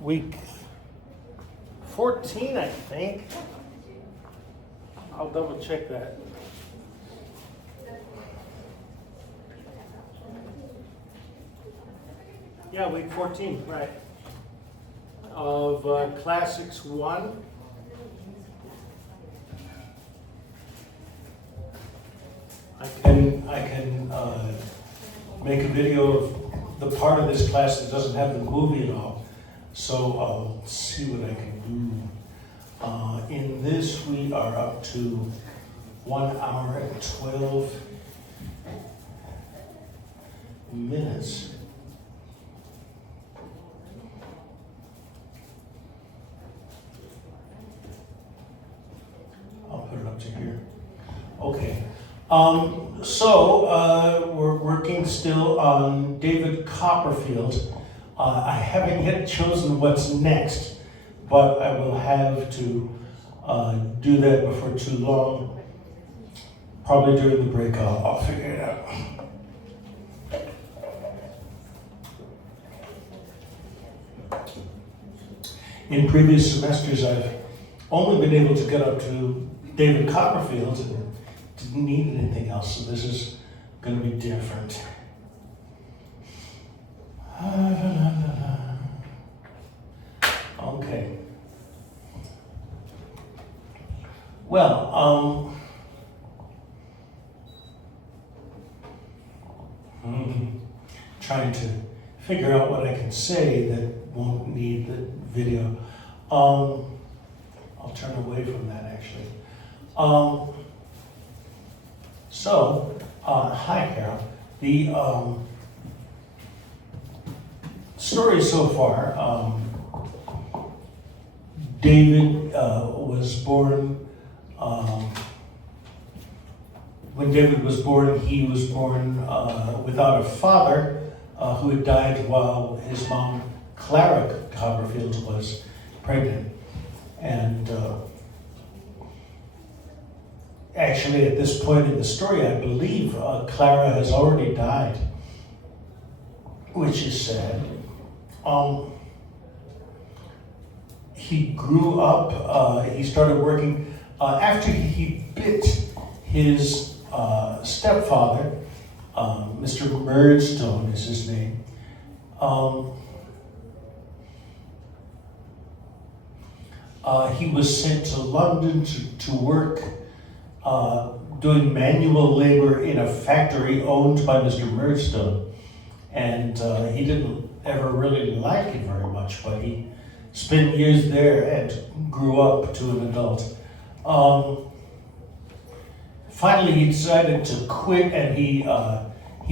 week 14, I think. I'll double check that. Yeah, week 14, right. Of Classics 1. I can make a video of the part of this class that doesn't have the movie at all. So I'll see what I can do. In this, we are up to 1 hour and 12 minutes. I'll put it up to here. Okay. So we're working still on David Copperfield. I haven't yet chosen what's next, but I will have to do that before too long. Probably during the break, I'll figure it out. In previous semesters, I've only been able to get up to David Copperfield and didn't need anything else, so this is going to be different. Okay. Well, trying to figure out what I can say that won't need the video. I'll turn away from that actually. Hi Carol. The story so far, David was born, when David was born, he was born without a father who had died while his mom, Clara Copperfield, was pregnant. And actually, at this point in the story, I believe Clara has already died, which is sad. He grew up, he started working, after he bit his stepfather, Mr. Murdstone is his name. He was sent to London to work doing manual labor in a factory owned by Mr. Murdstone. And he didn't ever really like it very much, but he spent years there and grew up to an adult. Finally, he decided to quit, and he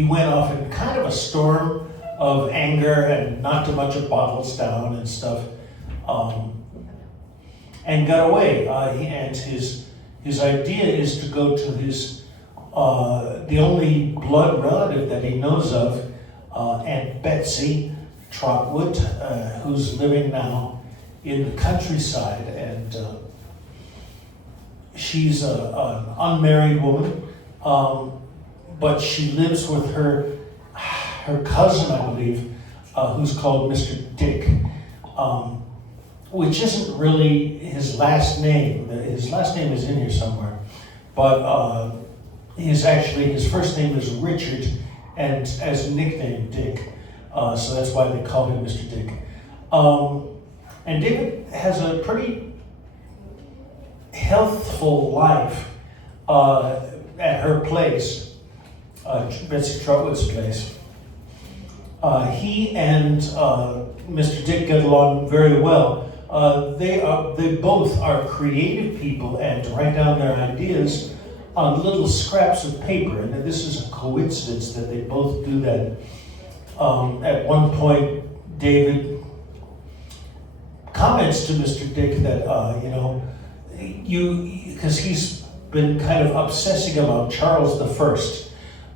went off in kind of a storm of anger and knocked a bunch of bottles down and stuff, and got away. And his idea is to go to his the only blood relative that he knows of, Aunt Betsy Trotwood, who's living now in the countryside, and she's an unmarried woman, but she lives with her cousin, I believe, who's called Mr. Dick, which isn't really his last name. His last name is in here somewhere, but his first name is Richard, and as a nickname, Dick. So that's why they call him Mr. Dick. And David has a pretty healthful life at her place, Betsy Trotwood's place. He and Mr. Dick get along very well. They both are creative people and write down their ideas on little scraps of paper, and this is a coincidence that they both do that. At one point, David comments to Mr. Dick that, because he's been kind of obsessing about Charles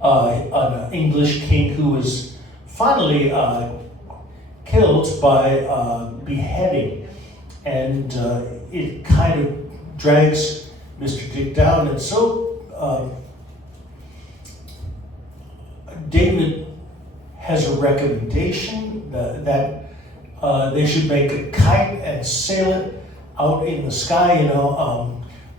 I, an English king who was finally killed by beheading. And it kind of drags Mr. Dick down. And so David has a recommendation that They should make a kite and sail it out in the sky,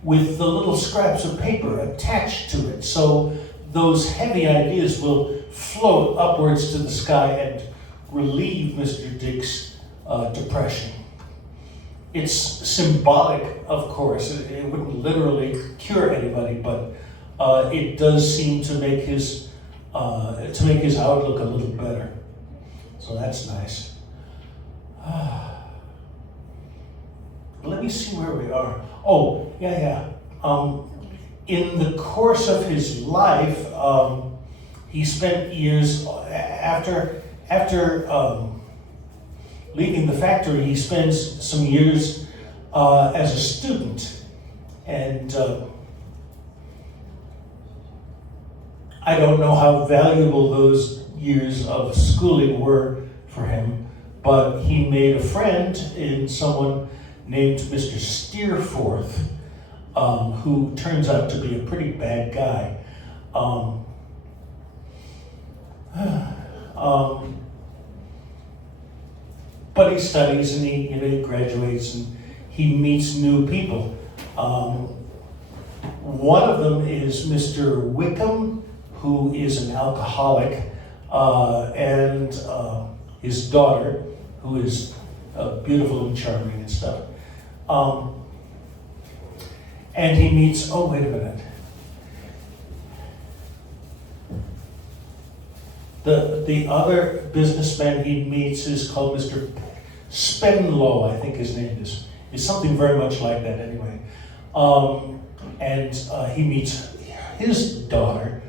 with the little scraps of paper attached to it. So those heavy ideas will float upwards to the sky and relieve Mr. Dick's depression. It's symbolic, of course. It wouldn't literally cure anybody, but it does seem to make his outlook a little better. So that's nice. Let me see where we are. Oh, yeah. In the course of his life, he spent years after leaving the factory. He spends some years as a student, and I don't know how valuable those years of schooling were for him, but he made a friend in someone named Mr. Steerforth, who turns out to be a pretty bad guy. But he studies and he graduates and he meets new people. One of them is Mr. Wickham, who is an alcoholic, and his daughter, who is beautiful and charming and stuff. And he meets, oh, wait a minute. The other businessman he meets is called Mr. Spenlow, I think his name is. It's something very much like that anyway. And he meets his daughter,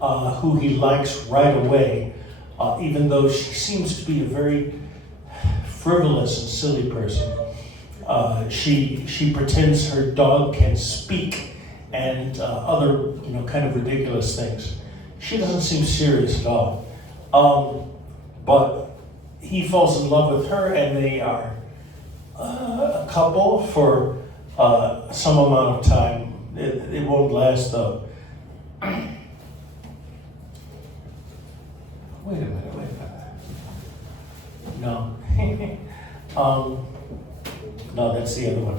who he likes right away, even though she seems to be a very frivolous and silly person. She pretends her dog can speak and other kind of ridiculous things. She doesn't seem serious at all. But he falls in love with her, and they are a couple for some amount of time. It won't last though. Wait a minute. No. No, that's the other one.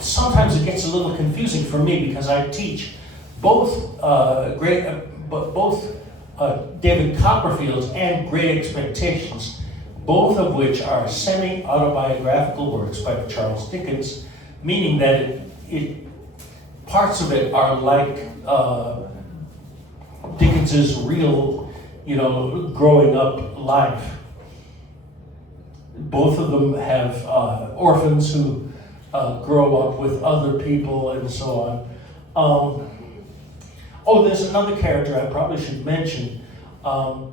Sometimes it gets a little confusing for me because I teach both David Copperfield's and Great Expectations, both of which are semi-autobiographical works by Charles Dickens, meaning that parts of it are like Dickens's real, growing up life. Both of them have orphans who grow up with other people and so on. There's another character I probably should mention. And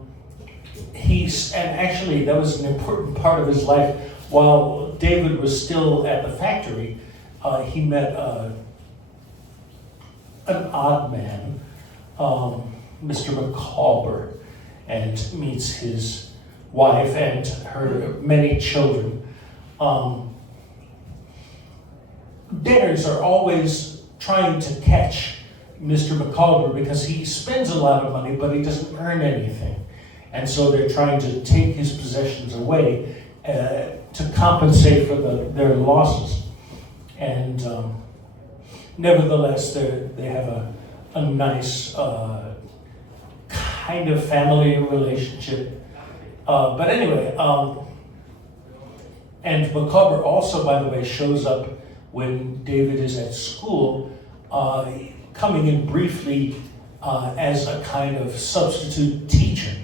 actually that was an important part of his life. While David was still at the factory, he met an odd man, Mr. McCawber, and meets his wife and her many children. Debtors are always trying to catch Mr. McCawber because he spends a lot of money, but he doesn't earn anything. And so they're trying to take his possessions away to compensate for their losses. And nevertheless, they have a nice kind of family relationship. But anyway, and McCawber also, by the way, shows up when David is at school, coming in briefly as a kind of substitute teacher.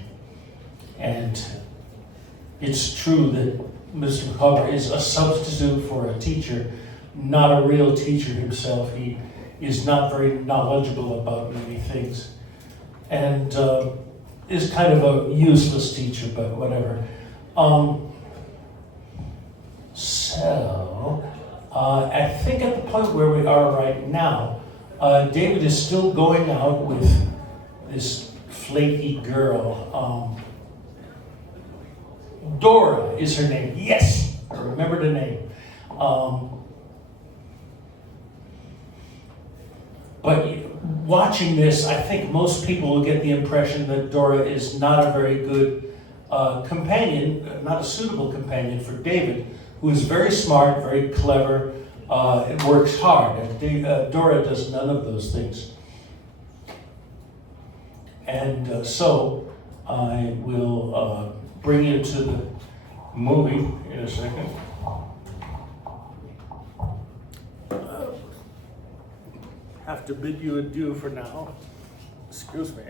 And it's true that Mr. McCawber is a substitute for a teacher, not a real teacher himself. He is not very knowledgeable about many things, and is kind of a useless teacher, but whatever. I think at the point where we are right now, David is still going out with this flaky girl. Dora is her name. Yes, I remembered her name. But watching this, I think most people will get the impression that Dora is not a very good companion, not a suitable companion for David, who is very smart, very clever, and works hard. And Dora does none of those things. And so I will bring you to the movie in a second. Have to bid you adieu for now. Excuse me.